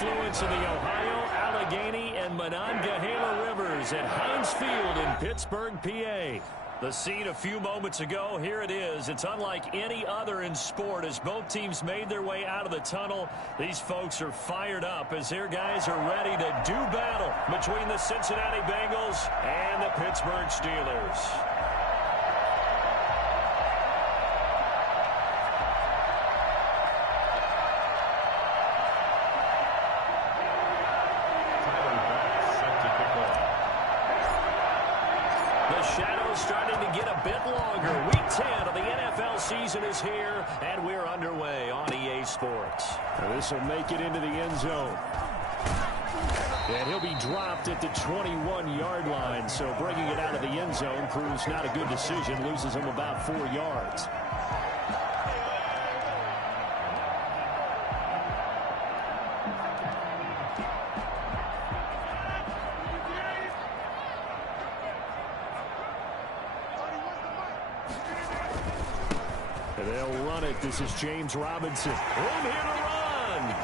confluence of the Ohio, Allegheny, and Monongahela Rivers at Heinz Field in Pittsburgh, PA. The scene a few moments ago, here it is. It's unlike any other in sport as both teams made their way out of the tunnel. These folks are fired up as their guys are ready to do battle between the Cincinnati Bengals and the Pittsburgh Steelers. Starting to get a bit longer. Week 10 of the NFL season is here, and we're underway on EA Sports. This will make it into the end zone. And he'll be dropped at the 21-yard line, so bringing it out of the end zone proves not a good decision, loses him about 4 yards. They'll run it. This is James Robinson. Room here to run.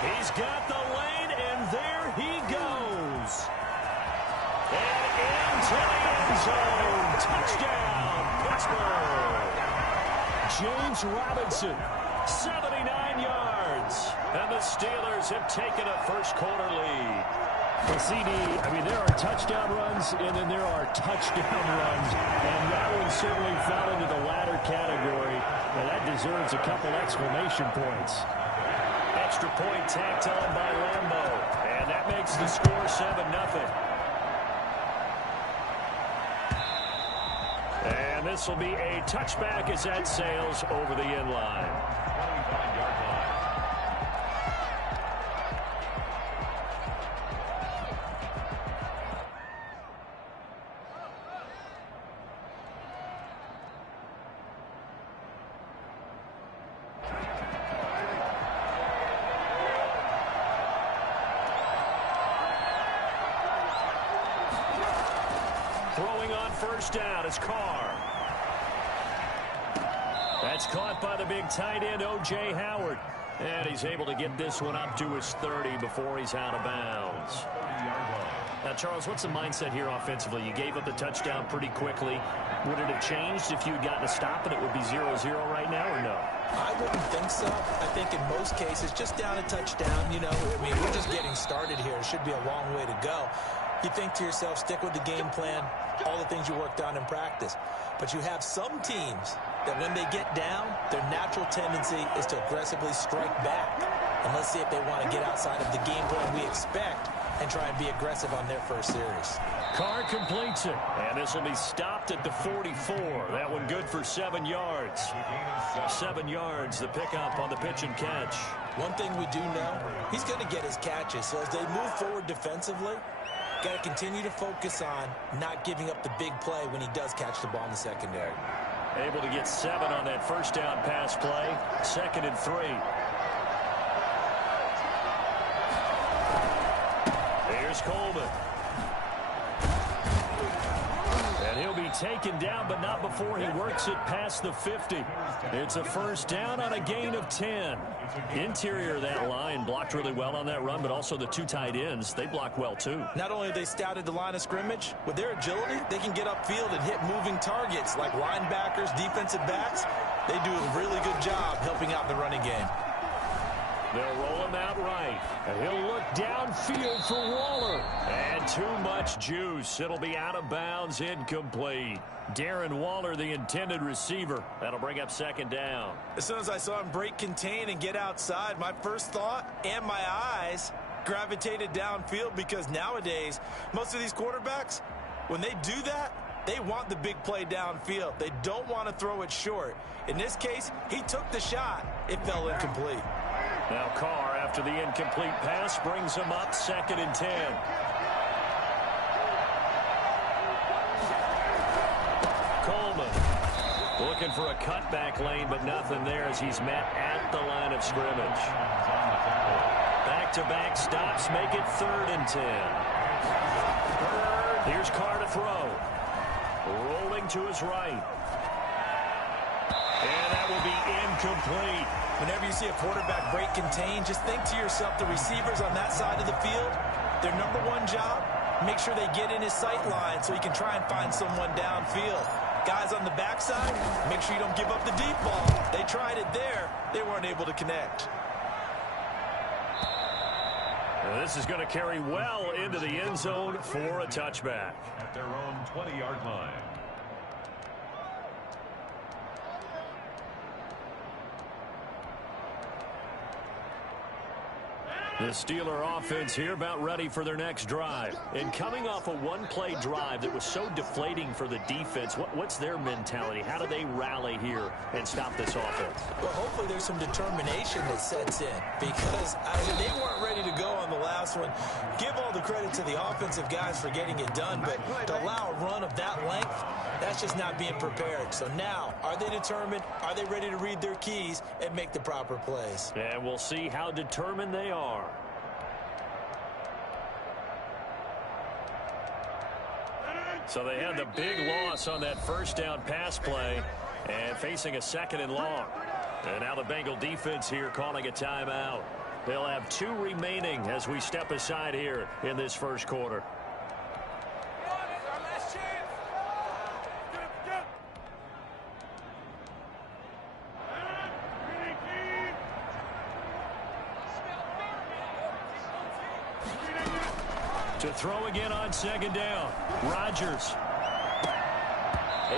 He's got the lane, and there he goes. And into the end zone. Touchdown, Pittsburgh. James Robinson, 79 yards. And the Steelers have taken a first-quarter lead. Well, CD, there are touchdown runs, and then there are touchdown runs. And that one certainly fell into the latter category. And that deserves a couple exclamation points. Extra point tacked on by Lambo. And that makes the score 7-0. And this will be a touchback as that sails over the end line. Throwing on first down is Carr. That's caught by the big tight end, O.J. Howard. And he's able to get this one up to his 30 before he's out of bounds. Now, Charles, what's the mindset here offensively? You gave up the touchdown pretty quickly. Would it have changed if you had gotten a stop and it would be 0-0 right now, or no? I wouldn't think so. I think in most cases, just down a touchdown, we're just getting started here. It should be a long way to go. You think to yourself, stick with the game plan, all the things you worked on in practice. But you have some teams that when they get down, their natural tendency is to aggressively strike back. And let's see if they want to get outside of the game plan we expect and try and be aggressive on their first series. Carr completes it, and this will be stopped at the 44. That one good for 7 yards. 7 yards, the pickup on the pitch and catch. One thing we do know, he's going to get his catches. So as they move forward defensively, got to continue to focus on not giving up the big play when he does catch the ball in the secondary. Able to get 7 on that first down pass play. 2nd and 3. Here's Coleman. And he'll be taken down, but not before he works it past the 50. It's a first down on a gain of 10. Interior of that line blocked really well on that run, but also the 2 tight ends, they block well too. Not only have they scouted the line of scrimmage, with their agility, they can get upfield and hit moving targets like linebackers, defensive backs. They do a really good job helping out the running game. They'll roll him out right. And he'll look downfield for Waller. And too much juice. It'll be out of bounds, incomplete. Darren Waller, the intended receiver. That'll bring up 2nd down. As soon as I saw him break contain and get outside, my first thought and my eyes gravitated downfield, because nowadays, most of these quarterbacks, when they do that, they want the big play downfield. They don't want to throw it short. In this case, he took the shot. It fell incomplete. Now Carr, after the incomplete pass, brings him up 2nd and 10. Coleman looking for a cutback lane, but nothing there as he's met at the line of scrimmage. Back-to-back stops make it 3rd and 10. Here's Carr to throw. Rolling to his right. And that will be incomplete. Whenever you see a quarterback break contain, just think to yourself, the receivers on that side of the field, their number one job, make sure they get in his sight line so he can try and find someone downfield. Guys on the backside, make sure you don't give up the deep ball. They tried it there. They weren't able to connect. This is going to carry well into the end zone for a touchback. At their own 20-yard line. The Steeler offense here about ready for their next drive. And coming off a one-play drive that was so deflating for the defense, what's their mentality? How do they rally here and stop this offense? Well, hopefully there's some determination that sets in because they weren't ready to go on the last one. Give all the credit to the offensive guys for getting it done, but to allow a run of that length, that's just not being prepared. So now, are they determined? Are they ready to read their keys and make the proper plays? And we'll see how determined they are. So they had the big loss on that first down pass play and facing a second and long. And now the Bengal defense here calling a timeout. They'll have 2 remaining as we step aside here in this first quarter. To throw again on second down. Rodgers.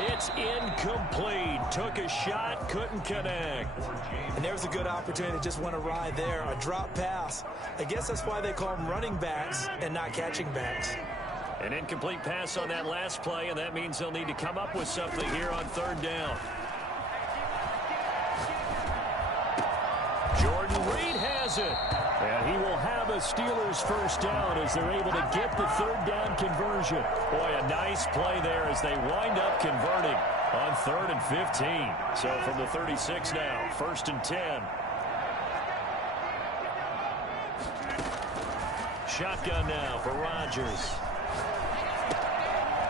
It's incomplete. Took a shot, couldn't connect. And there's a good opportunity to just went awry there. A drop pass. I guess that's why they call them running backs and not catching backs. An incomplete pass on that last play, and that means they'll need to come up with something here on third down. Jordan Reed has it. And he will have a Steelers first down as they're able to get the third down conversion. Boy, a nice play there as they wind up converting on 3rd and 15. So from the 36 now, 1st and 10. Shotgun now for Rodgers.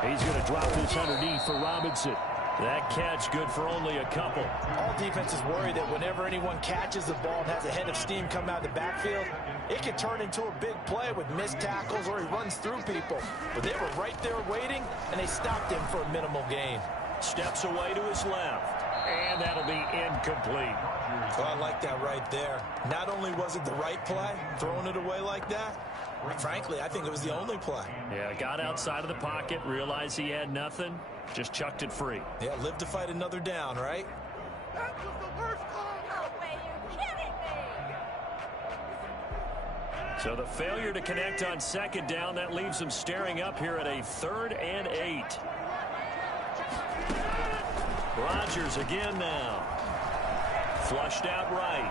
He's going to drop this underneath for Robinson. That catch good for only a couple. All defenses worry that whenever anyone catches the ball and has a head of steam come out of the backfield, it can turn into a big play with missed tackles or he runs through people. But they were right there waiting, and they stopped him for a minimal gain. Steps away to his left, and that'll be incomplete. Oh, I like that right there. Not only was it the right play, throwing it away like that, frankly, I think it was the only play. Yeah, got outside of the pocket, realized he had nothing, just chucked it free. Yeah, live to fight another down, right? That was the worst call. No way, you're kidding me. So the failure to connect on second down, that leaves them staring up here at a 3rd and 8. Rodgers again now. Flushed out right.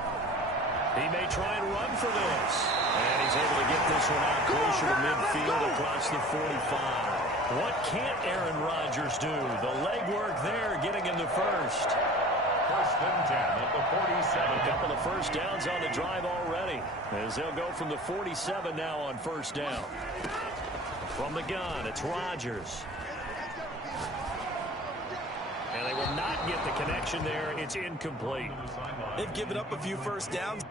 He may try and run for this. And he's able to get this one out closer to midfield across the 45. What can't Aaron Rodgers do? The legwork there getting him the first. 1st and 10 at the 47. A couple of first downs on the drive already, as they'll go from the 47 now on first down. From the gun, it's Rodgers. And they will not get the connection there. It's incomplete. They've given up a few first downs.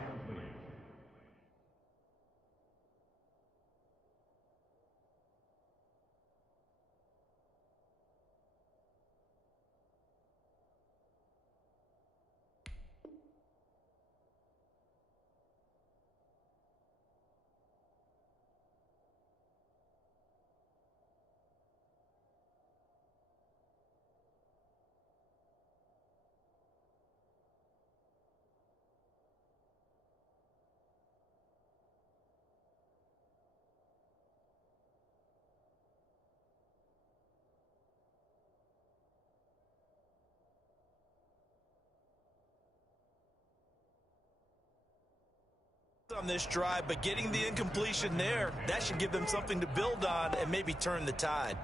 On this drive, but getting the incompletion there, that should give them something to build on and maybe turn the tide.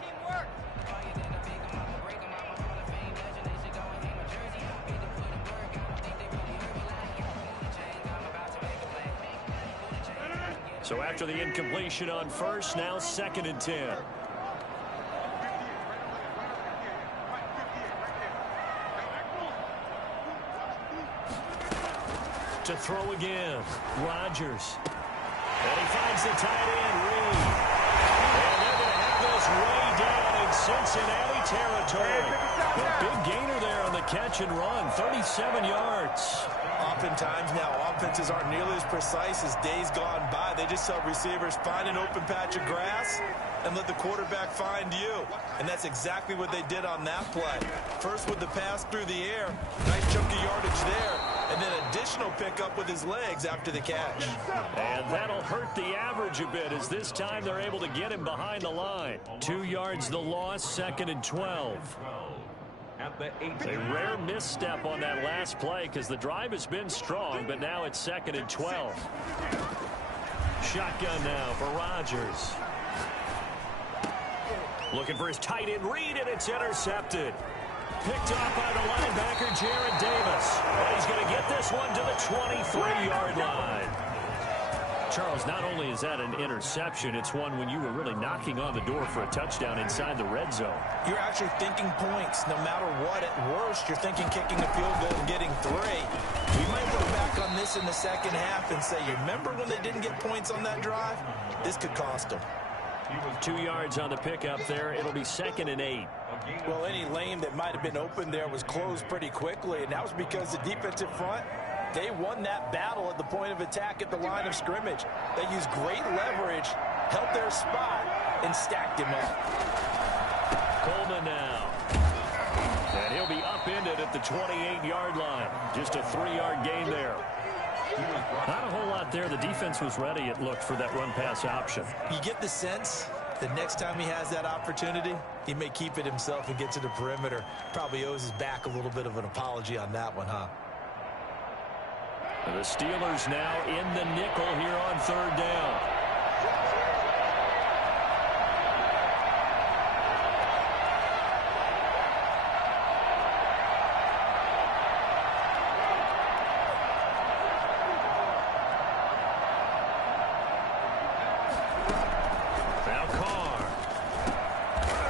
Teamwork. So after the incompletion on first, now 2nd and 10. To throw again, Rodgers. And he finds the tight end, Reed. And they're going to have this way down in Cincinnati territory. A big gainer there on the catch and run, 37 yards. Oftentimes now, offenses aren't nearly as precise as days gone by. They just tell receivers, find an open patch of grass and let the quarterback find you. And that's exactly what they did on that play. First with the pass through the air, nice chunk of yardage there, and then additional pickup with his legs after the catch. And that'll hurt the average a bit, as this time they're able to get him behind the line. 2 yards the loss, 2nd and 12. At the 8. A rare misstep on that last play because the drive has been strong, but now it's 2nd and 12. Shotgun now for Rodgers. Looking for his tight end Reed, and it's intercepted. Picked off by the linebacker, Jared Davis. And he's going to get this one to the 23-yard line. Charles, not only is that an interception, it's one when you were really knocking on the door for a touchdown inside the red zone. You're actually thinking points no matter what. At worst, you're thinking kicking a field goal and getting 3. We might look back on this in the second half and say, you remember when they didn't get points on that drive? This could cost them. 2 yards on the pickup there. It'll be 2nd and 8. Well, any lane that might have been open there was closed pretty quickly, and that was because the defensive front, they won that battle at the point of attack at the line of scrimmage. They used great leverage, held their spot, and stacked him up. Coleman now. And he'll be upended at the 28-yard line. Just a 3-yard gain there. Not a whole lot there. The defense was ready, it looked, for that run-pass option. You get the sense that next time he has that opportunity, he may keep it himself and get to the perimeter. Probably owes his back a little bit of an apology on that one, huh? The Steelers now in the nickel here on 3rd down. Now Carr.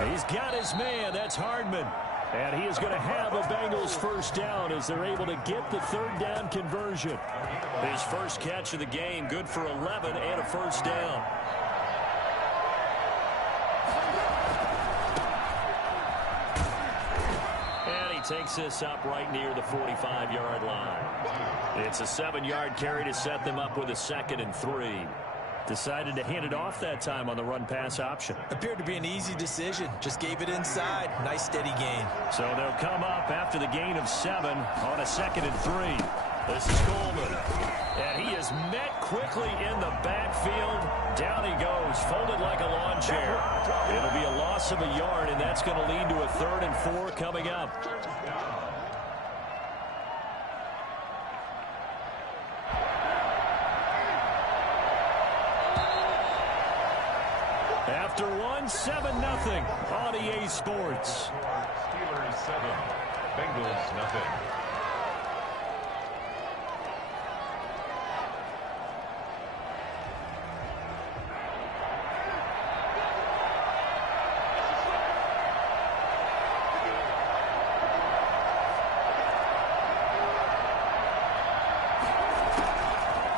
He's got his man. That's Hardman. And he is going to have a Bengals first down as they're able to get the 3rd down conversion. His first catch of the game, good for 11 and a first down. And he takes this up right near the 45-yard line. It's a 7-yard carry to set them up with a 2nd and 3. Decided to hand it off that time on the run-pass option. Appeared to be an easy decision. Just gave it inside. Nice, steady gain. So they'll come up after the gain of 7 on a 2nd and 3. This is Coleman. And he is met quickly in the backfield. Down he goes, folded like a lawn chair. It'll be a loss of a yard, and that's going to lead to a 3rd and 4 coming up. After 7-0 on EA Sports. Steelers 7, Bengals nothing.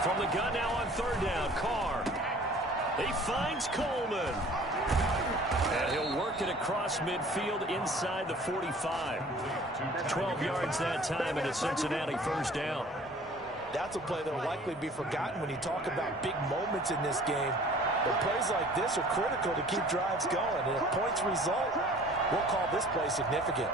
From the gun now on 3rd down, Carr. He finds Coleman. And he'll work it across midfield inside the 45. 12 yards that time and a Cincinnati first down. That's a play that will likely be forgotten when you talk about big moments in this game. But plays like this are critical to keep drives going. And if points result, we'll call this play significant.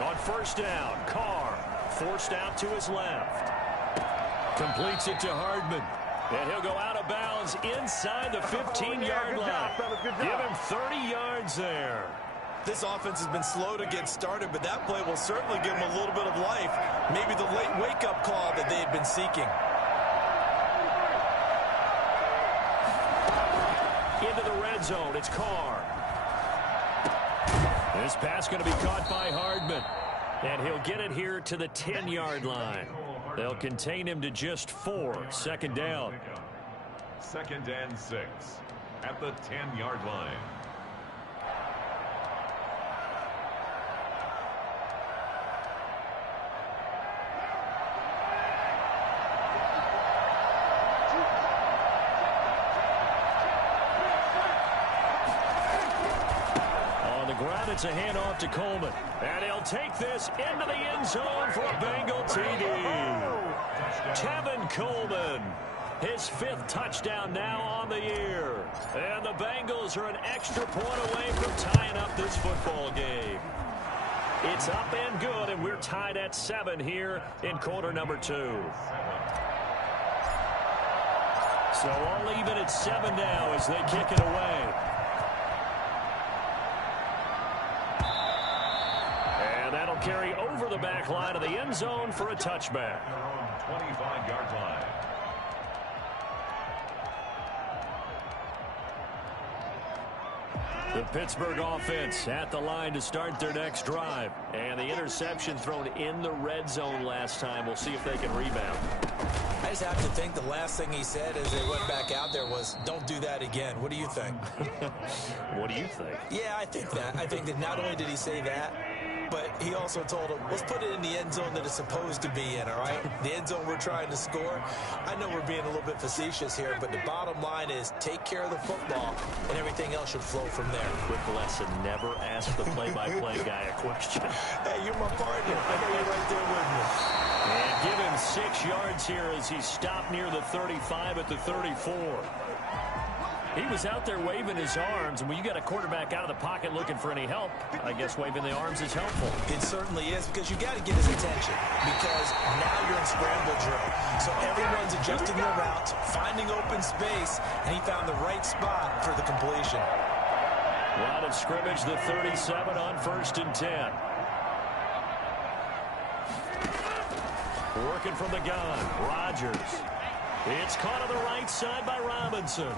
On 1st down, Carr forced out to his left. Completes it to Hardman. And he'll go out of bounds inside the 15-yard line. Give him 30 yards there. This offense has been slow to get started, but that play will certainly give them a little bit of life. Maybe the late wake-up call that they had been seeking. Into the red zone, it's Carr. This pass going to be caught by Hardman. And he'll get it here to the 10-yard line. They'll contain him to just 4. Second down. 2nd and 6 at the 10-yard line. It's a handoff to Coleman. And he'll take this into the end zone for a Bengal TD. Tevin Coleman, his 5th touchdown now on the year. And the Bengals are an extra point away from tying up this football game. It's up and good, and we're tied at 7 here in quarter number 2. So all even at 7 now as they kick it away. Carry over the back line of the end zone for a touchback. 25-yard line. The Pittsburgh offense at the line to start their next drive. And the interception thrown in the red zone last time. We'll see if they can rebound. I just have to think the last thing he said as they went back out there was, don't do that again. What do you think? What do you think? Yeah, I think that. I think that not only did he say that, but he also told him, let's put it in the end zone that it's supposed to be in, all right? The end zone we're trying to score. I know we're being a little bit facetious here, but the bottom line is take care of the football, and everything else should flow from there. Quick lesson, never ask the play-by-play guy a question. Hey, you're my partner. I know you're right there with me. And give him 6 yards here as he stopped near the 35 at the 34. He was out there waving his arms, and when you got a quarterback out of the pocket looking for any help, I guess waving the arms is helpful. It certainly is, because you got to get his attention, because now you're in scramble drill. So everyone's adjusting their routes, finding open space, and he found the right spot for the completion. Line of scrimmage, the 37 on 1st and 10. Working from the gun, Rodgers. It's caught on the right side by Robinson. And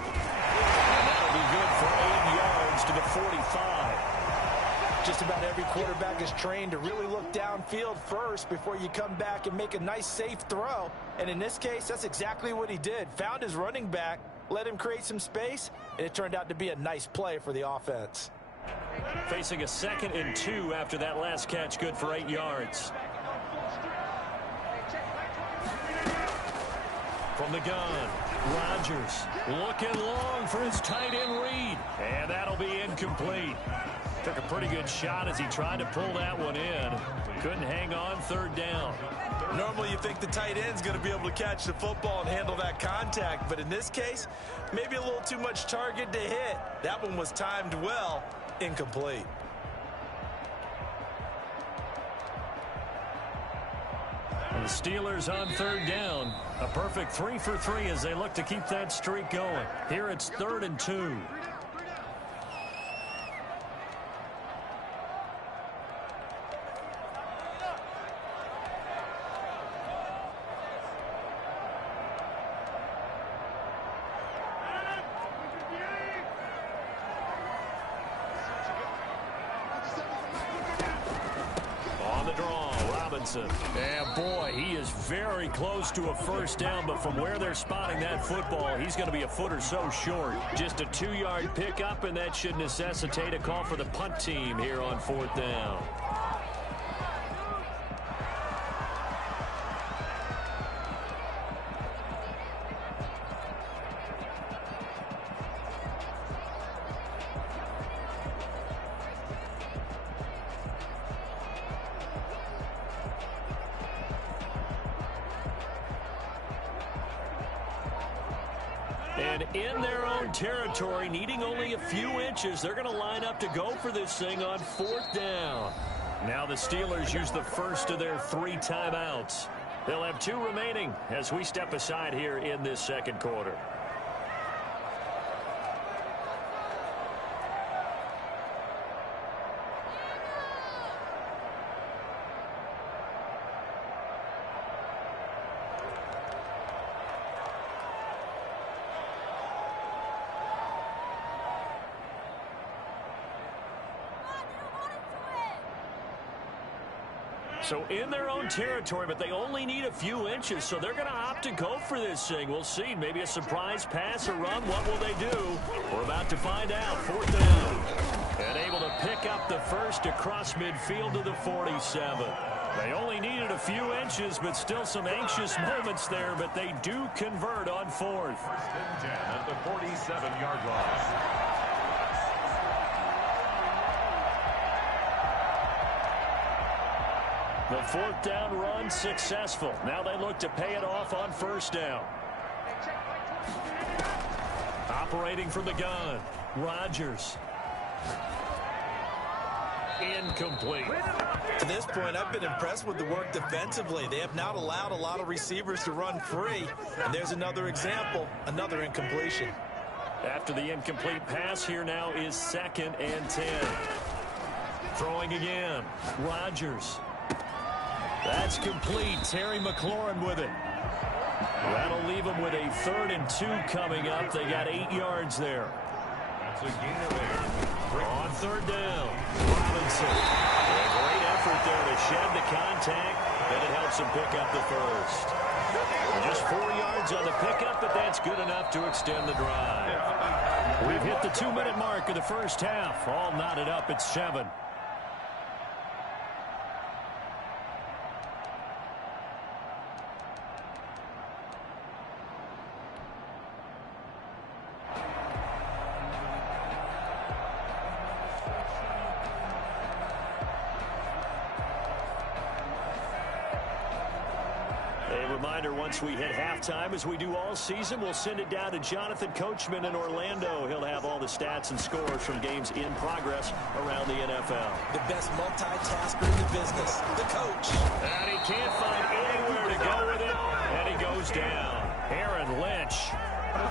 that'll be good for 8 yards to the 45. Just about every quarterback is trained to really look downfield first before you come back and make a nice, safe throw. And in this case, that's exactly what he did. Found his running back, let him create some space, and it turned out to be a nice play for the offense. Facing a 2nd and 2 after that last catch, good for 8 yards. From the gun, Rodgers looking long for his tight end read. And that'll be incomplete. Took a pretty good shot as he tried to pull that one in. Couldn't hang on 3rd down. Normally you think the tight end's going to be able to catch the football and handle that contact. But in this case, maybe a little too much target to hit. That one was timed well. Incomplete. And the Steelers on 3rd down. A perfect 3 for 3 as they look to keep that streak going. Here it's 3rd and 2. On the draw, Robinson. And boy, he is very close to a 1st down, but from where they're spotting that football, he's going to be a foot or so short. Just a 2-yard pickup, and that should necessitate a call for the punt team here on 4th down. And in their own territory, needing only a few inches, they're going to line up to go for this thing on 4th down. Now the Steelers use the first of their 3 timeouts. They'll have 2 remaining as we step aside here in this 2nd quarter. So in their own territory, but they only need a few inches, so they're going to opt to go for this thing. We'll see. Maybe a surprise pass or run. What will they do? We're about to find out. 4th down. And able to pick up the first across midfield to the 47. They only needed a few inches, but still some anxious moments there, but they do convert on 4th. 1st and 10 at the 47-yard line. The 4th down run successful. Now they look to pay it off on 1st down. Operating from the gun, Rodgers. Incomplete. To this point, I've been impressed with the work defensively. They have not allowed a lot of receivers to run free. And there's another example, another incompletion. After the incomplete pass, here now is 2nd and 10. Throwing again, Rodgers. That's complete. Terry McLaurin with it. That'll leave them with a 3rd and 2 coming up. They got 8 yards there. That's a gain of 8. On 3rd down, Robinson. A great effort there to shed the contact, and it helps him pick up the first. Just 4 yards on the pickup, but that's good enough to extend the drive. We've hit the 2-minute mark of the first half. All knotted up at 7. Once we hit halftime, as we do all season, we'll send it down to Jonathan Coachman in Orlando. He'll have all the stats and scores from games in progress around the NFL. The best multitasker in the business, the coach. And he can't find anywhere to go with it, and he goes down. Aaron Lynch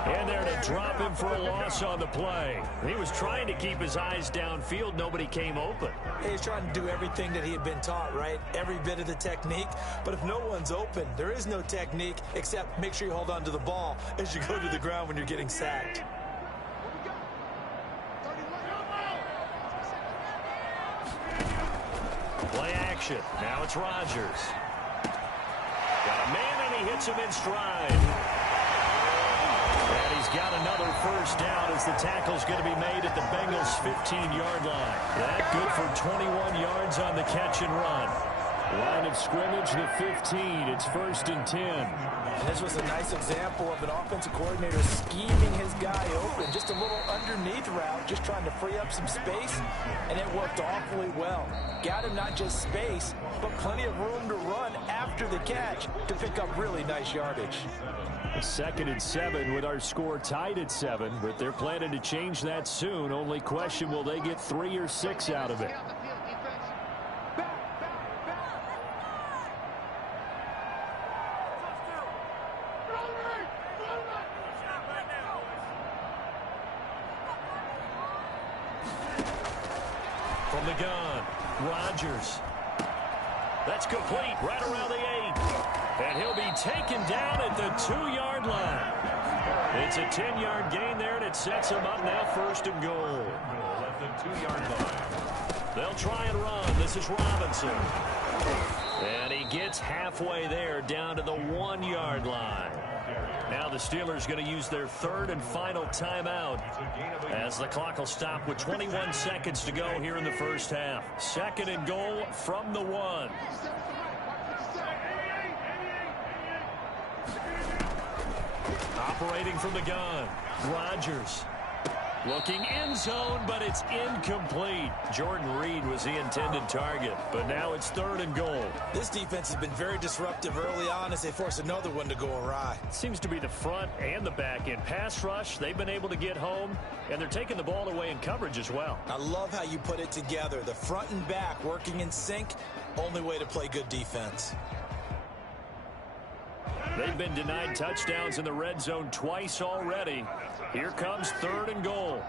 in there to drop him for a loss on the play. He was trying to keep his eyes downfield. Nobody came open. He's trying to do everything that he had been taught, right? Every bit of the technique. But if no one's open, there is no technique except make sure you hold on to the ball as you go to the ground when you're getting sacked. Play action. Now it's Rodgers. Got a man, and he hits him in stride. And he's got another first down as the tackle's going to be made at the Bengals' 15-yard line. That good for 21 yards on the catch and run. Line of scrimmage, the 15. It's 1st and 10. And this was a nice example of an offensive coordinator scheming his guy open. Just a little underneath route, just trying to free up some space, and it worked awfully well. Got him not just space, but plenty of room to run after the catch to pick up really nice yardage. 2nd and 7 with our score tied at 7, but they're planning to change that soon. Only question, will they get 3 or 6 out of it? From the gun, Rodgers. That's complete right around the 8. And he'll be taken down at the 2-yard line. It's a 10-yard gain there, and it sets him up now 1st and goal. At the 2-yard line. They'll try and run. This is Robinson. And he gets halfway there down to the 1-yard line. Now the Steelers going to use their 3rd and final timeout as the clock will stop with 21 seconds to go here in the first half. 2nd and goal from the 1. Operating from the gun, Rodgers. Looking end zone, but it's incomplete. Jordan Reed was the intended target, but now it's 3rd and goal. This defense has been very disruptive early on as they force another one to go awry. It seems to be the front and the back end. Pass rush, they've been able to get home, and they're taking the ball away in coverage as well. I love how you put it together. The front and back working in sync, only way to play good defense. They've been denied touchdowns in the red zone twice already. Here comes 3rd and goal.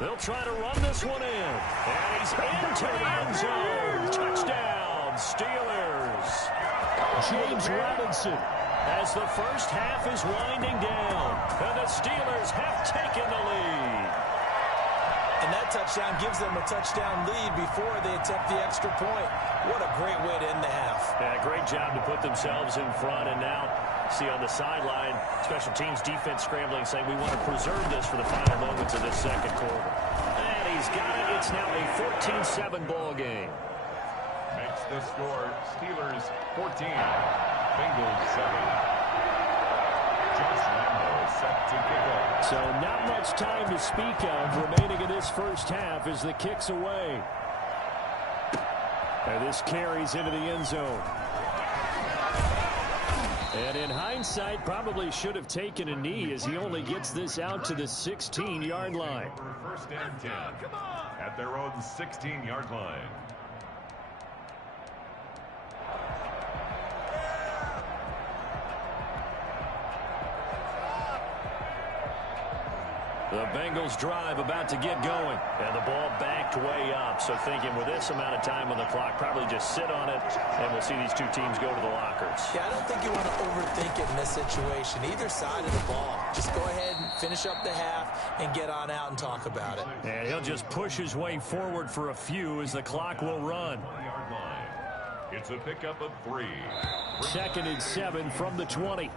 They'll try to run this one in. And he's into the end zone. Touchdown, Steelers. James Robinson as the first half is winding down. And the Steelers have taken the lead. And that touchdown gives them a touchdown lead before they attempt the extra point. What a great way to end the half. Yeah, great job to put themselves in front. And now, see on the sideline, special teams defense scrambling, saying we want to preserve this for the final moments of this second quarter. And he's got it. It's now a 14-7 ball game. Makes the score Steelers 14, Bengals 7. Josh Lambo set to kick off. So not much time to speak of remaining in this first half as the kick's away. And this carries into the end zone. And in hindsight, probably should have taken a knee as he only gets this out to the 16-yard line. First and 10 at their own 16-yard line. The Bengals drive about to get going. And the ball backed way up. So thinking with this amount of time on the clock, probably just sit on it, and we'll see these two teams go to the lockers. Yeah, I don't think you want to overthink it in this situation. Either side of the ball. Just go ahead and finish up the half and get on out and talk about it. And he'll just push his way forward for a few as the clock will run. It's a pickup of 3. 2nd and 7 from the 20.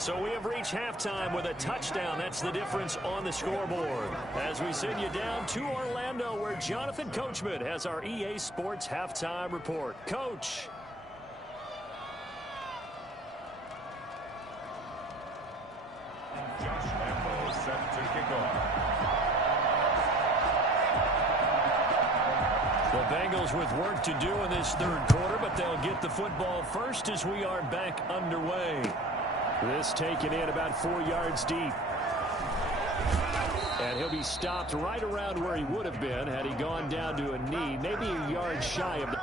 So we have reached halftime with a touchdown. That's the difference on the scoreboard. As we send you down to Orlando, where Jonathan Coachman has our EA Sports halftime report. Coach. Josh Lambo set to kick off. The Bengals with work to do in this third quarter, but they'll get the football first as we are back underway. This taken in about 4 yards deep. And he'll be stopped right around where he would have been had he gone down to a knee, maybe a yard shy of the...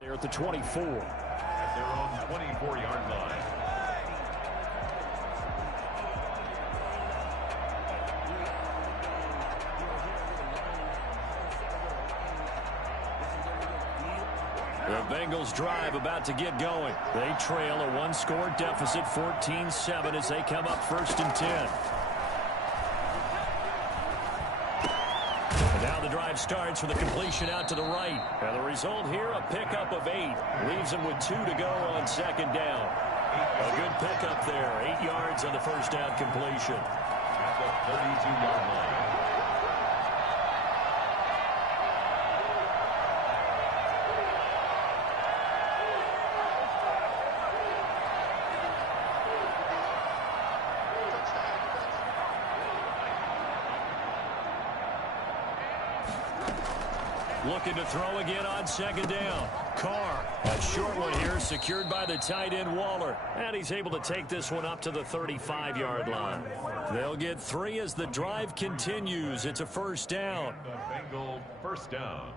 They're at the 24. At their own 24-yard line. The Bengals drive about to get going. They trail a one-score deficit, 14-7, as they come up 1st and 10. Now the drive starts with a completion out to the right. And the result here, a pickup of 8. Leaves them with 2 to go on 2nd down. A good pickup there. 8 yards on the first down completion. At the 32-yard line. Looking to throw again on 2nd down. Carr, a short one here, secured by the tight end Waller. And he's able to take this one up to the 35-yard line. They'll get 3 as the drive continues. It's a 1st down. The Bengal 1st down.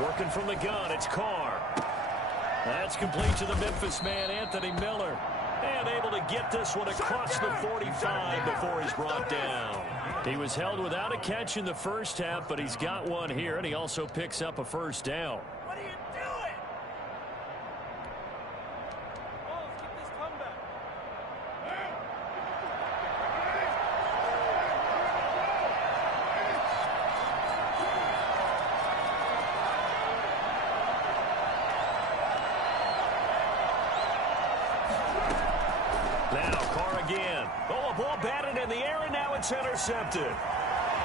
Working from the gun, it's Carr. That's complete to the Memphis man, Anthony Miller. And able to get this one across the 45 before he's brought down. He was held without a catch in the first half, but he's got one here, and he also picks up a 1st down. What are you doing? Oh, let's get this comeback. Now Carr again. Oh, a ball batted in the air, and now it's intercepted.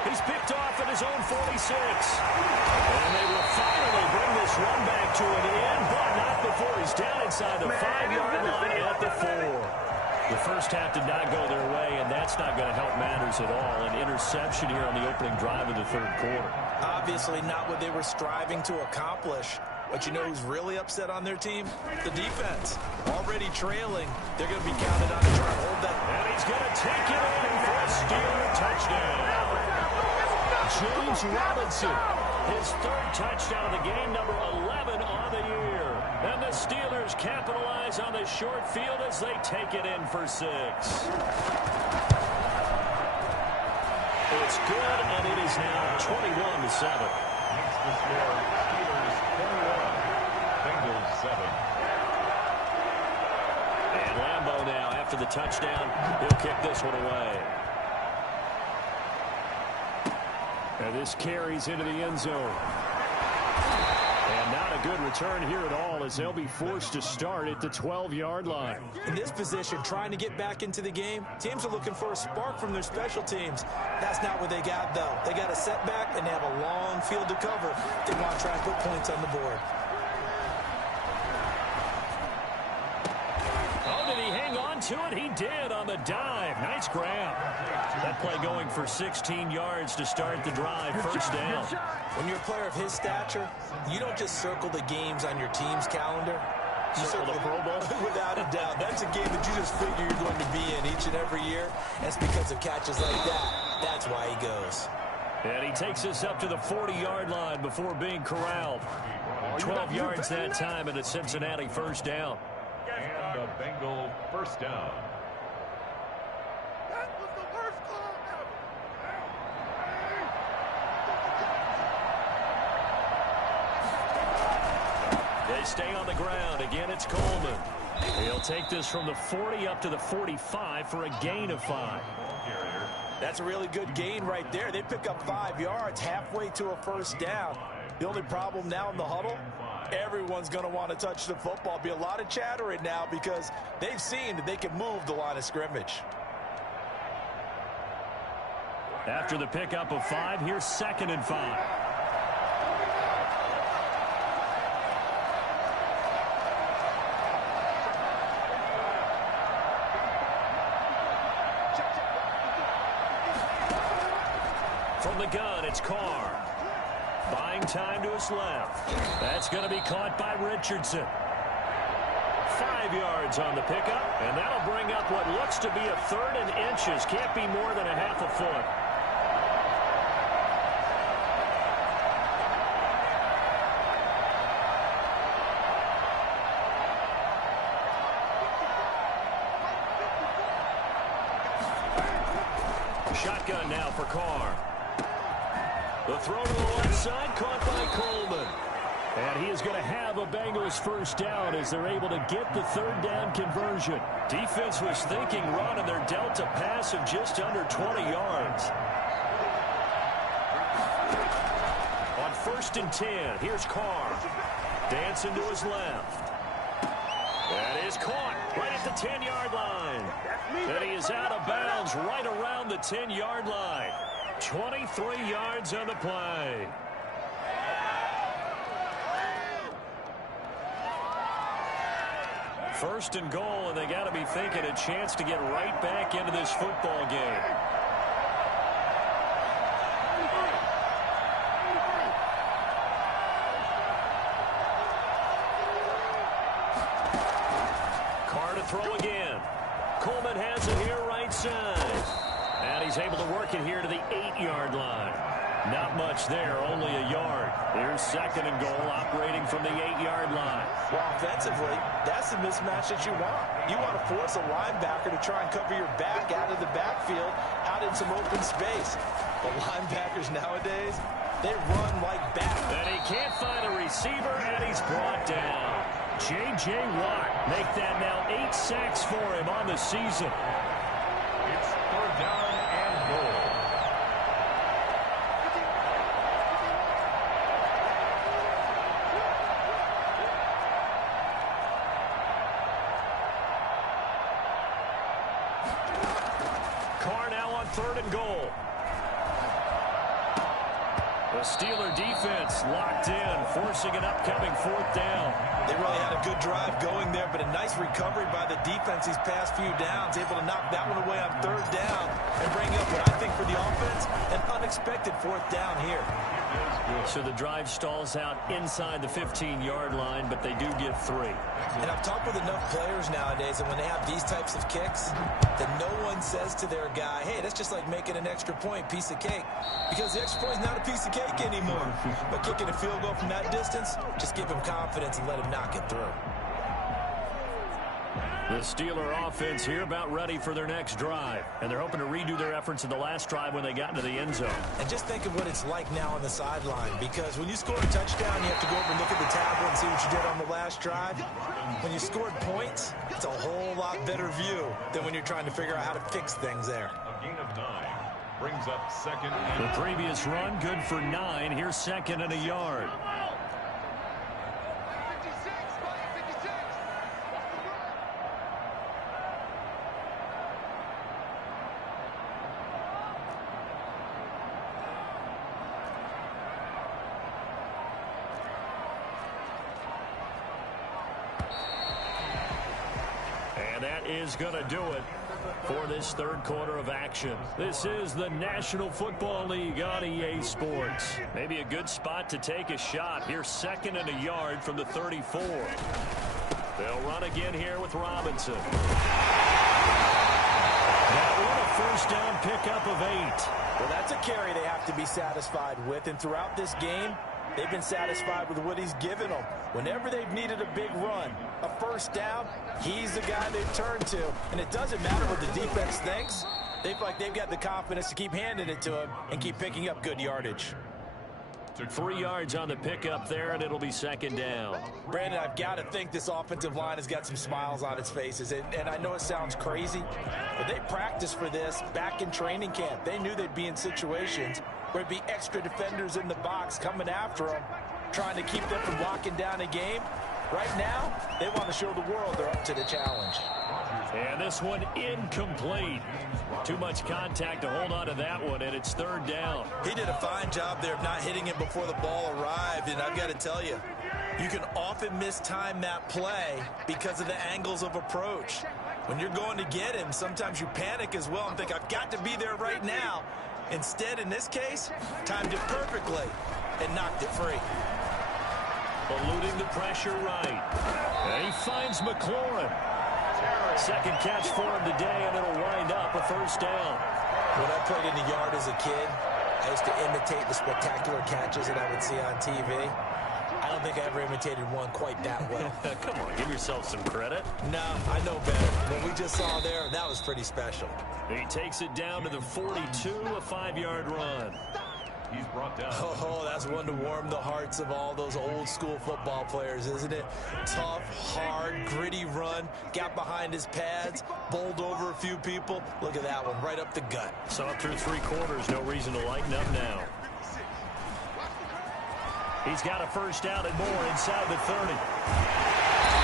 He's picked off at his own 46. And they will finally bring this run back to an end, but not before he's down inside the 5-yard line at the 4. The first half did not go their way, and that's not going to help matters at all. An interception here on the opening drive of the third quarter. Obviously not what they were striving to accomplish. But you know who's really upset on their team? The defense. Already trailing. They're going to be counted on to try and hold that. And he's going to take it in for a Steeler touchdown. James Robinson, his third touchdown of the game, number 11 on the year. And the Steelers capitalize on the short field as they take it in for 6. It's good, and it is now 21-7. Makes the score Steelers 21, Bengals 7. And Lambeau now, after the touchdown, he'll kick this one away. And this carries into the end zone. And not a good return here at all as they'll be forced to start at the 12-yard line. In this position, trying to get back into the game, teams are looking for a spark from their special teams. That's not what they got, though. They got a setback, and they have a long field to cover. They want to try and put points on the board. Oh, did he hang on to it? He did on the dive. Nice grab. That play going for 16 yards to start the drive. First down. When you're a player of his stature, you don't just circle the games on your team's calendar. You circle the Pro Bowl. Without a doubt. That's a game that you just figure you're going to be in each and every year. And it's because of catches like that. That's why he goes. And he takes us up to the 40-yard line before being corralled. 12 yards that time and a Cincinnati first down. And a Bengal first down. That was the worst call ever. They stay on the ground. Again, it's Coleman. He'll take this from the 40 up to the 45 for a gain of 5. That's a really good gain right there. They pick up 5 yards halfway to a first down. The only problem now in the huddle, everyone's going to want to touch the football. Be a lot of chattering now because they've seen that they can move the line of scrimmage. After the pickup of 5, here's 2nd and 5. From the gun, it's Carr. Buying time to his left. That's going to be caught by Richardson. 5 yards on the pickup, and that'll bring up what looks to be a 3rd and inches. Can't be more than a half a foot. Shotgun now for Carr. The throw to the left side, caught by Coleman. And he is going to have a Bengals first down as they're able to get the 3rd down conversion. Defense was thinking run, and they're dealt a pass of just under 20 yards. On 1st and 10, here's Carr. Dancing to his left. That is caught right at the 10-yard line. And he is out of bounds right around the 10-yard line. 23 yards on the play. First and goal, and they got to be thinking a chance to get right back into this football game. Carr to throw again. Coleman has it here right side. And he's able to work it here to the 8-yard line. Not much there, only a yard. Here's 2nd and goal, operating from the 8-yard line. Well, offensively, that's the mismatch that you want. You want to force a linebacker to try and cover your back out of the backfield, out in some open space. The linebackers nowadays, they run like bat. And he can't find a receiver, and he's brought down. J.J. Watt make that now 8 sacks for him on the season. It's 3rd down and goal. 3rd and goal. The Steeler defense locked in, forcing an upcoming 4th down. They really had a good drive going there, but a nice recovery by the defense these past few downs, able to knock that one away on 3rd down and bring up what I think for the offense, an unexpected 4th down here. So the drive stalls out inside the 15-yard line, but they do get 3. And I've talked with enough players nowadays, and when they have these types of kicks, that no one says to their guy, hey, that's just like making an extra point, piece of cake. Because the extra point is not a piece of cake anymore. But kicking a field goal from that distance, just give him confidence and let him knock it through. The Steeler offense here about ready for their next drive. And they're hoping to redo their efforts in the last drive when they got into the end zone. And just think of what it's like now on the sideline. Because when you score a touchdown, you have to go over and look at the tablet and see what you did on the last drive. When you scored points, it's a whole lot better view than when you're trying to figure out how to fix things there. A gain of 9 brings up 2nd The and previous run, good for 9. Here's 2nd and a yard. That is going to do it for this 3rd quarter of action. This is the National Football League on EA Sports. Maybe a good spot to take a shot. Here's 2nd and a yard from the 34. They'll run again here with Robinson. That one a 1st down pickup of 8. Well, that's a carry they have to be satisfied with. And throughout this game, they've been satisfied with what he's given them. Whenever they've needed a big run, a 1st down, he's the guy they've turned to. And it doesn't matter what the defense thinks. They feel like they've got the confidence to keep handing it to him and keep picking up good yardage. 3 yards on the pickup there, and it'll be 2nd down. Brandon, I've got to think this offensive line has got some smiles on its faces. And I know it sounds crazy, but they practiced for this back in training camp. They knew they'd be in situations where it'd be extra defenders in the box coming after them, trying to keep them from locking down a game. Right now, they want to show the world they're up to the challenge. And this one incomplete. Too much contact to hold on to that one, and it's 3rd down. He did a fine job there of not hitting him before the ball arrived, and I've got to tell you, you can often mistime that play because of the angles of approach. When you're going to get him, sometimes you panic as well and think, I've got to be there right now. Instead, in this case, timed it perfectly and knocked it free. Eluding the pressure right. And he finds McLaurin. 2nd catch for him today, and it'll wind up a 1st down. When I played in the yard as a kid, I used to imitate the spectacular catches that I would see on TV. I don't think I ever imitated one quite that well. Come on, give yourself some credit. No, I know better. What we just saw there, that was pretty special. He takes it down to the 42, a 5-yard run. he's brought down. Oh, that's one to warm the hearts of all those old school football players, isn't it? Tough, hard, gritty run, got behind his pads, bowled over a few people. Look at that one, right up the gut. So up through 3 quarters, no reason to lighten up now. He's got a first down and more inside the 30. And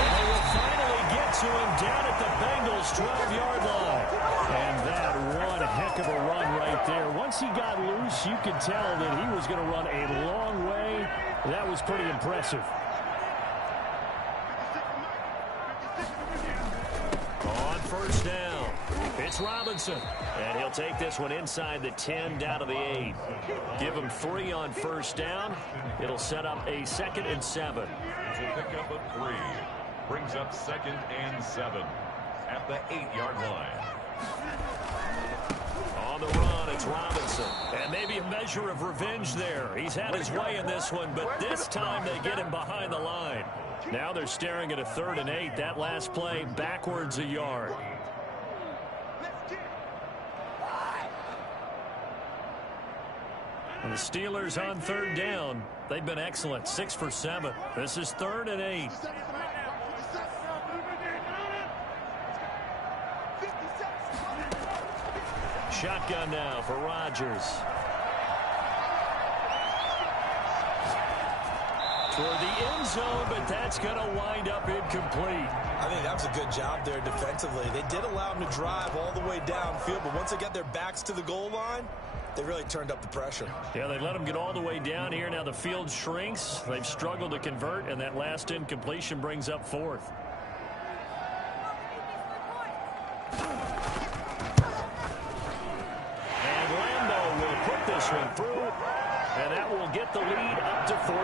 they will finally get to him down at the Bengals' 12-yard line. And that one heck of a run right there. Once he got loose, you could tell that he was going to run a long way. That was pretty impressive. On first down, it's Robinson. And he'll take this one inside the 10 down to the 8. Give him 3 on first down. It'll set up a 2nd and 7. It's a pickup of 3. Brings up 2nd and 7 at the 8-yard line. On the run, it's Robinson. And maybe a measure of revenge there. He's had his way in this one, but this time they get him behind the line. Now they're staring at a 3rd and 8. That last play backwards a yard. And the Steelers on 3rd down. They've been excellent, 6 for 7. This is 3rd and 8. Shotgun now for Rodgers. Toward the end zone, but that's going to wind up incomplete. I think that was a good job there defensively. They did allow them to drive all the way downfield, but once they got their backs to the goal line, they really turned up the pressure. Yeah, they let them get all the way down here. Now the field shrinks. They've struggled to convert, and that last incompletion brings up fourth. And Lambo will put this one through, and that will get the lead up to 14.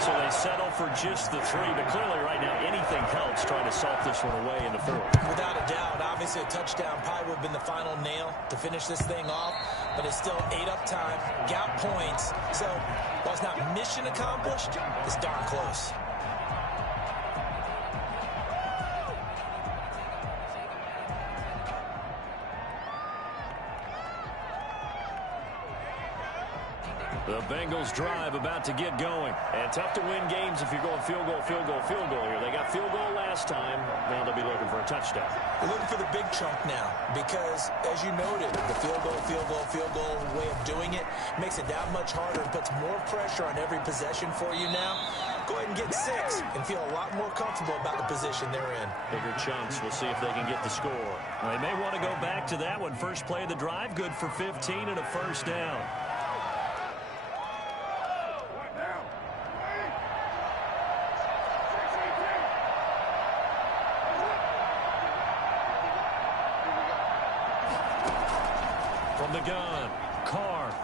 So they settle for just the 3, but clearly right now anything helps trying to salt this one away in the fourth. Without a doubt, obviously a touchdown probably would have been the final nail to finish this thing off, but it's still 8 up time, got points. So while it's not mission accomplished, it's darn close. The Bengals drive about to get going. And tough to win games if you're going field goal, field goal, field goal here. They got field goal last time. Now they'll be looking for a touchdown. They're looking for the big chunk now because, as you noted, the field goal, field goal, field goal way of doing it makes it that much harder and puts more pressure on every possession for you now. Go ahead and get 6 and feel a lot more comfortable about the position they're in. Bigger chunks. We'll see if they can get the score. They may want to go back to that one. First play of the drive, good for 15 and a first down. From the gun, Carr.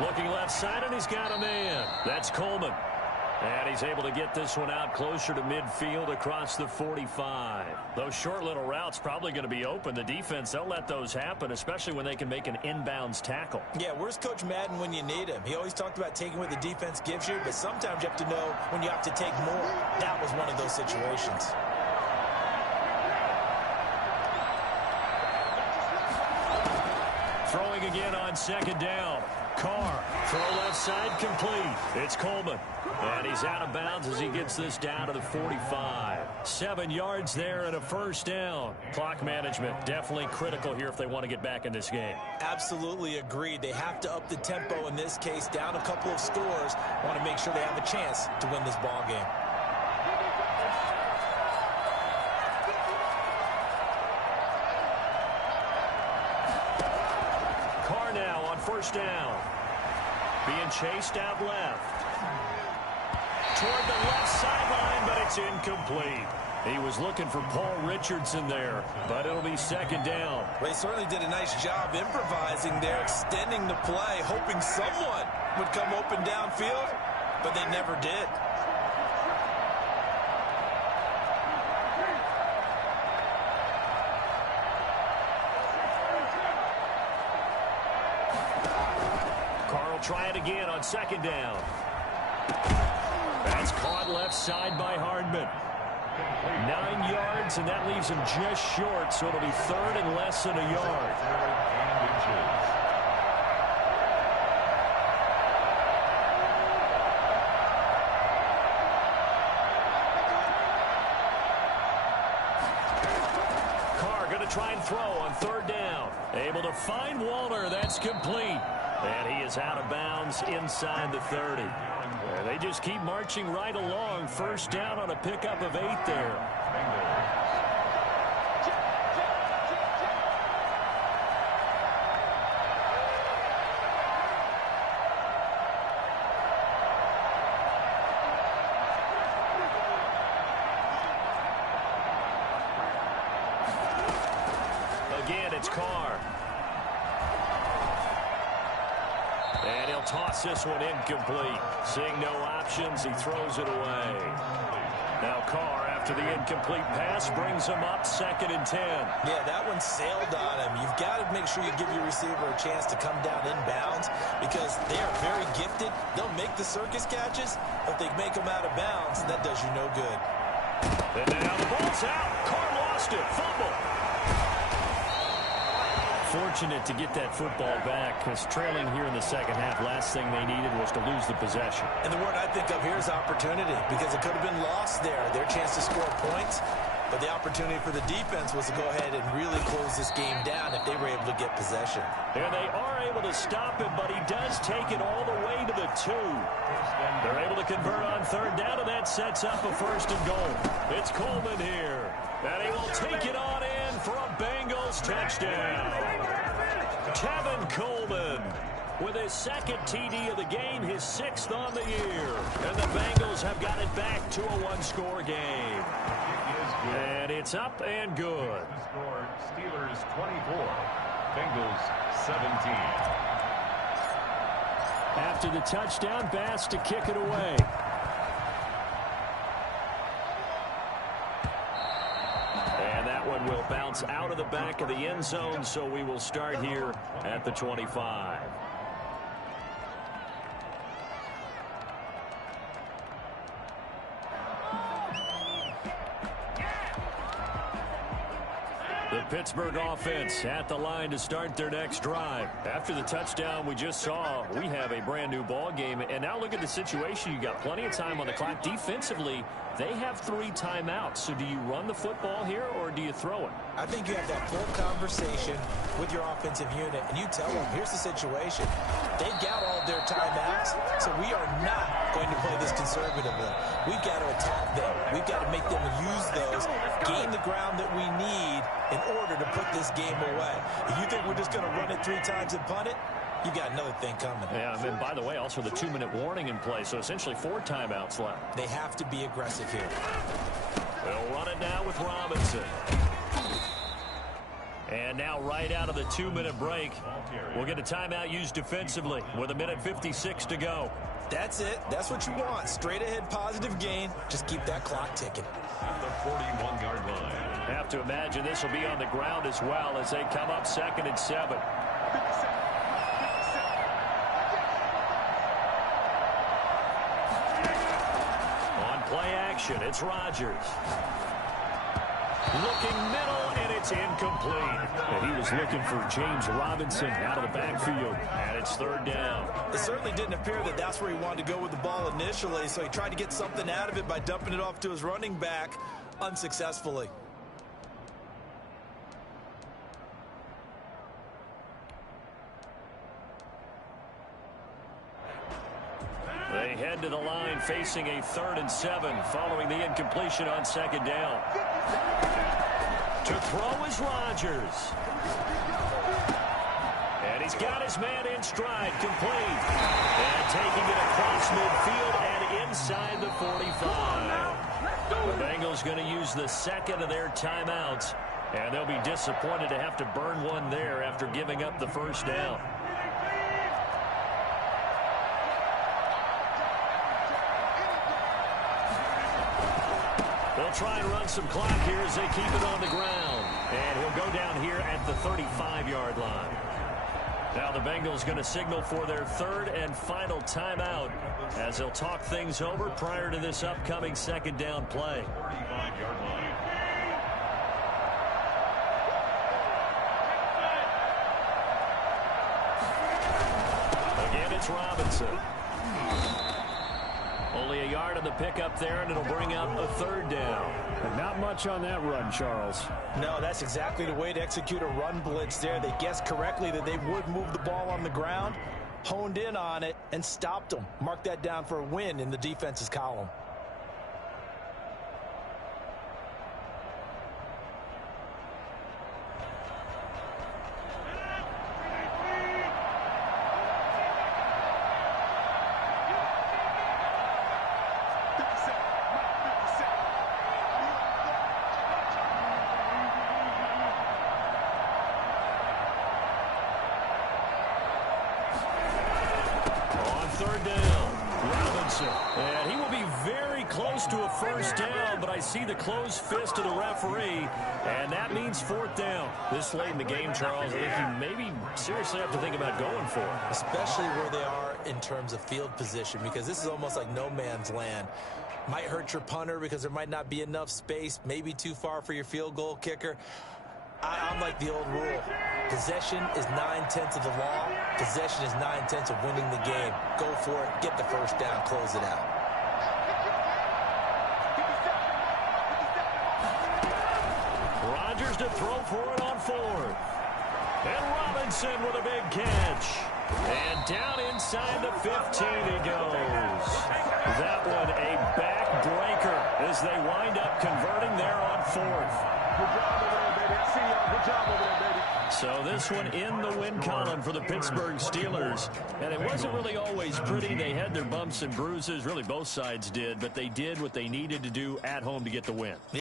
Looking left side, and he's got a man. That's Coleman. And he's able to get this one out closer to midfield across the 45. Those short little routes probably going to be open. The defense, they'll let those happen, especially when they can make an inbounds tackle. Yeah, where's Coach Madden when you need him? He always talked about taking what the defense gives you, but sometimes you have to know when you have to take more. That was one of those situations. Throwing again on second down. Carr, throw left side, complete. It's Coleman. And he's out of bounds as he gets this down to the 45. 7 yards there and a first down. Clock management definitely critical here if they want to get back in this game. Absolutely agreed. They have to up the tempo in this case, down a couple of scores. Want to make sure they have a chance to win this ball game. Carr now on first down. Being chased out left. Toward the left sideline, but it's incomplete. He was looking for Paul Richardson there, but it'll be second down. Well, he certainly did a nice job improvising there, extending the play, hoping someone would come open downfield, but they never did. Carr will try it again on second down. That's caught left side by Hardman. 9 yards, and that leaves him just short, so it'll be third and less than a yard. Carr going to try and throw on third down. Able to find Waller. That's complete. And he is out of bounds inside the 30. They just keep marching right along. First down on a pickup of 8 there. Again, it's Carr. And he'll toss this one incomplete. Seeing no options, he throws it away. Now Carr, after the incomplete pass, brings him up second and 10. Yeah, that one sailed on him. You've got to make sure you give your receiver a chance to come down inbounds because they are very gifted. They'll make the circus catches, but if they make them out of bounds, that does you no good. And now the ball's out. Carr lost it. Fumble. Fortunate to get that football back because trailing here in the second half, last thing they needed was to lose the possession. And the word I think of here is opportunity because it could have been lost there. Their chance to score points. But the opportunity for the defense was to go ahead and really close this game down if they were able to get possession. And they are able to stop him, but he does take it all the way to the 2. They're able to convert on third down, and that sets up a first and goal. It's Coleman here, and he will take it on in for a Bengals touchdown. Tevin Coleman with his second TD of the game, his 6th on the year. And the Bengals have got it back to a one-score game. And it's up and good. The score, Steelers 24, Bengals 17. After the touchdown, Bass to kick it away. And that one will bounce out of the back of the end zone, so we will start here at the 25. The Pittsburgh offense at the line to start their next drive. After the touchdown we just saw, we have a brand new ball game. And now look at the situation. You got plenty of time on the clock. Defensively, they have 3 timeouts. So do you run the football here or do you throw it? I think you have that full conversation with your offensive unit, and you tell them, here's the situation. They've got all their timeouts, so we are not going to play this conservatively. We've got to attack them. We've got to make them use those, gain the ground that we need in order to put this game away. If you think we're just going to run it 3 times and punt it, you got another thing coming. Yeah, and by the way, also the 2-minute warning in play, so essentially 4 timeouts left. They have to be aggressive here. They'll run it now with Robinson. And now right out of the 2-minute break, we'll get a timeout used defensively with 1:56 to go. That's it. That's what you want. Straight ahead positive gain. Just keep that clock ticking. At the 41-yard line. Have to imagine this will be on the ground as well as they come up 2nd and 7. On play action, it's Rodgers. Looking middle, and it's incomplete. And he was looking for James Robinson out of the backfield, and it's 3rd down. It certainly didn't appear that that's where he wanted to go with the ball initially, so he tried to get something out of it by dumping it off to his running back unsuccessfully. They head to the line facing a 3rd and 7 following the incompletion on 2nd down. To throw is Rodgers. And he's got his man in stride, complete. And taking it across midfield and inside the 45. The Bengals going to use the 2nd of their timeouts. And they'll be disappointed to have to burn one there after giving up the 1st down. They'll try and run some clock here as they keep it on the ground. And he'll go down here at the 35-yard line. Now the Bengals going to signal for their 3rd and final timeout as they'll talk things over prior to this upcoming 2nd down play. 35-yard line. Again, it's Robinson. Only a yard on the pickup there, and it'll bring up a 3rd down. And not much on that run, Charles. No, that's exactly the way to execute a run blitz there. They guessed correctly that they would move the ball on the ground, honed in on it, and stopped them. Mark that down for a win in the defense's column. And he will be very close to a 1st down, but I see the closed fist of the referee, and that means 4th down. This late in the game, Charles, I think you maybe seriously have to think about going for it. Especially where they are in terms of field position, because this is almost like no man's land. Might hurt your punter because there might not be enough space, maybe too far for your field goal kicker. I'm like the old rule. Possession is 9/10 of the law. Possession is 9/10 of winning the game. Go for it. Get the 1st down. Close it out. to throw for it on fourth. And Robinson with a big catch. And down inside the 15 he goes. That one a backbreaker as they wind up converting there on fourth. Good job over there, baby. I see y'all. Good job over there, baby. So this one in the win column for the Pittsburgh Steelers. And it wasn't really always pretty. They had their bumps and bruises. Really both sides did. But they did what they needed to do at home to get the win.